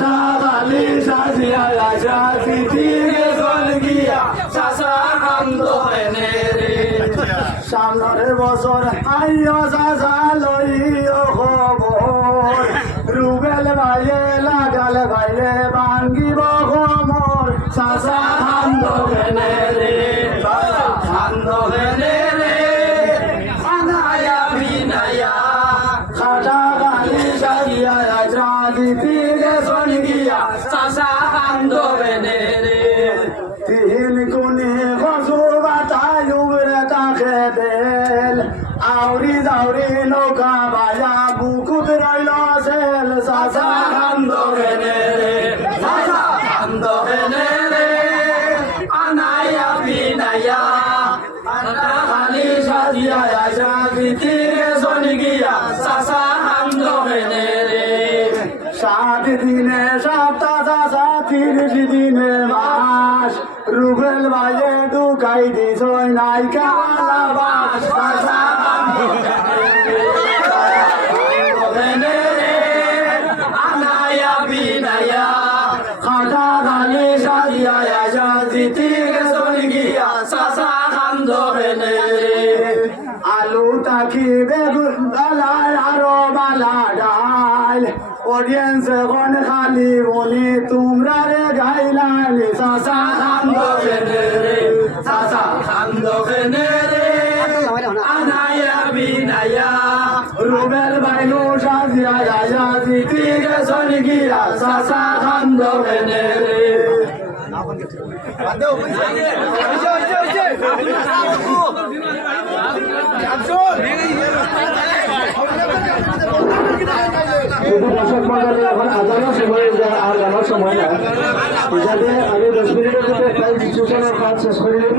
চাঁদালি সাজিয়া রাজা তিথিরে চল গিয়া চাষা কান্দ হেনে রে সামনের বছর আইয় চাষা লইও খবর রুবেল ভাইয়ে লাগাল ভাইলে ভাঙ্গিব খমর চাষা কান্দ হেনে রে কান্দ হেনে রে আনায়া বিনায়া খাটা গালি সাজিয়া রাজা তিথিরে চল গিয়া চাষা কান্দ হেনে রে তিন কোণে কচু বাতায় উগরে তাকে দেল আউরি যাউরি নৌকা বাজা বুকুত রইল সেল চাষা কান্দ হেনে রে চাষা কান্দ হেনে রে আনায়া বিনায়া আনা খালি সাজিয়া আসা ভিতিরে চলি গিয়া চাষা কান্দ হেনে রে 7 দিনে সপ্তাহ চাষা 30 দিনে মাস রুবেল ভাইয়ে ঢুকাই দিছ নাইকা বাস চাষা কান্দ হেনে রে আনায়া বিনায়া খাটা খালি সাজিয়া আসা ভিতিরে চলি গিয়া চাষা কান্দ হেনে রে আলু তাকি বেগুন ডালায় আরো বালা ডাল অডিয়েন্স এখন খালি বলি তোমরা রে গাইলালি চাষা কান্দ হেনে রে চাষা কান্দ হেনে রে আনায়া বিনায়া রুবেল বাইনু সাজিয়া আয়া জিতিকে চলি গিয়া চাষা কান্দ হেনে রে দর্শক মন্ডলী এখন আজানোর সময় আর জানার সময় না যাতে আমি 10 মিনিটের মধ্যে প্রায় ডিসিশনের কাজ শেষ করে নেব।